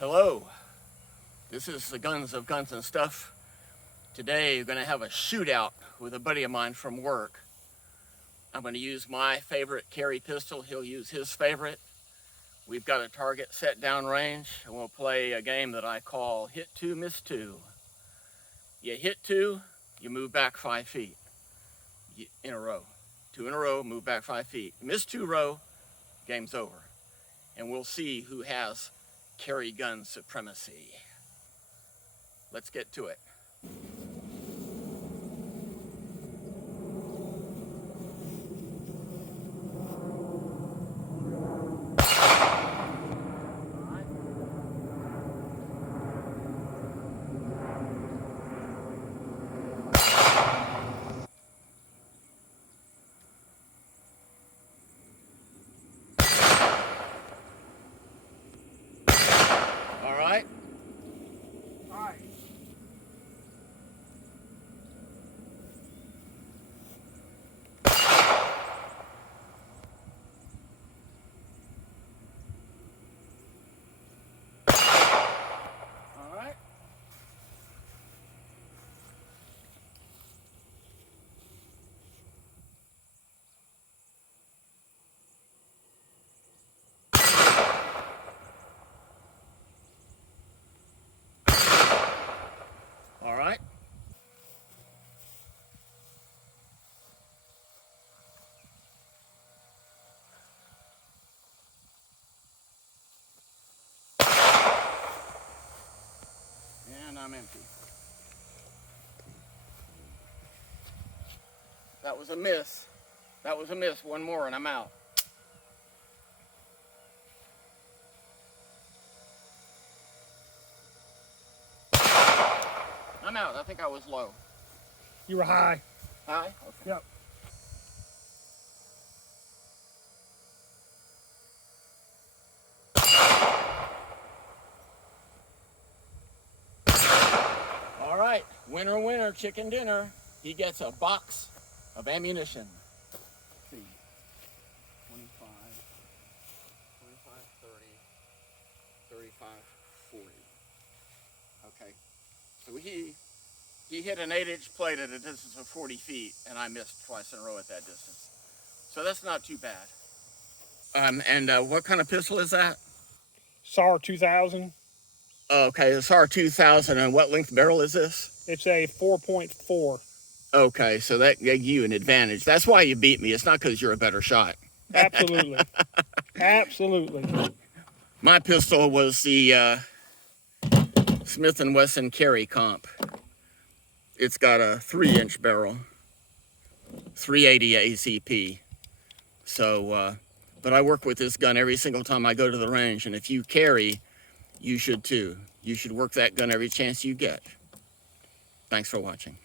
Hello, this is the Guns of Guns and Stuff. Today you're going to have a shootout with a buddy of mine from work. I'm going to use my favorite carry pistol, he'll use his favorite. We've got a target set down range, and we'll play a game that I call hit 2, miss 2. You hit 2, you move back 5 feet in a row. 2 in a row, move back 5 feet. Miss 2 row, game's over. And we'll see who has carry gun supremacy. Let's get to it. All right. All right. And I'm empty. That was a miss. That was a miss. One more and I'm out. I'm out. I think I was low. You were high. High? Okay. Yep. All right. Winner, winner, chicken dinner. He gets a box of ammunition. Let's see. 25, 30, 35, 40. Okay. So he hit an 8-inch plate at a distance of 40 feet, and I missed twice in a row at that distance. So that's not too bad. And what kind of pistol is that? SAR 2000. Okay, the SAR 2000, and what length barrel is this? It's a 4.4. Okay, so that gave you an advantage. That's why you beat me. It's not because you're a better shot. Absolutely. Absolutely. My pistol was the Smith & Wesson Carry Comp. It's got a 3-inch barrel, 380 ACP. So, but I work with this gun every single time I go to the range, and if you carry, you should too. You should work that gun every chance you get. Thanks for watching.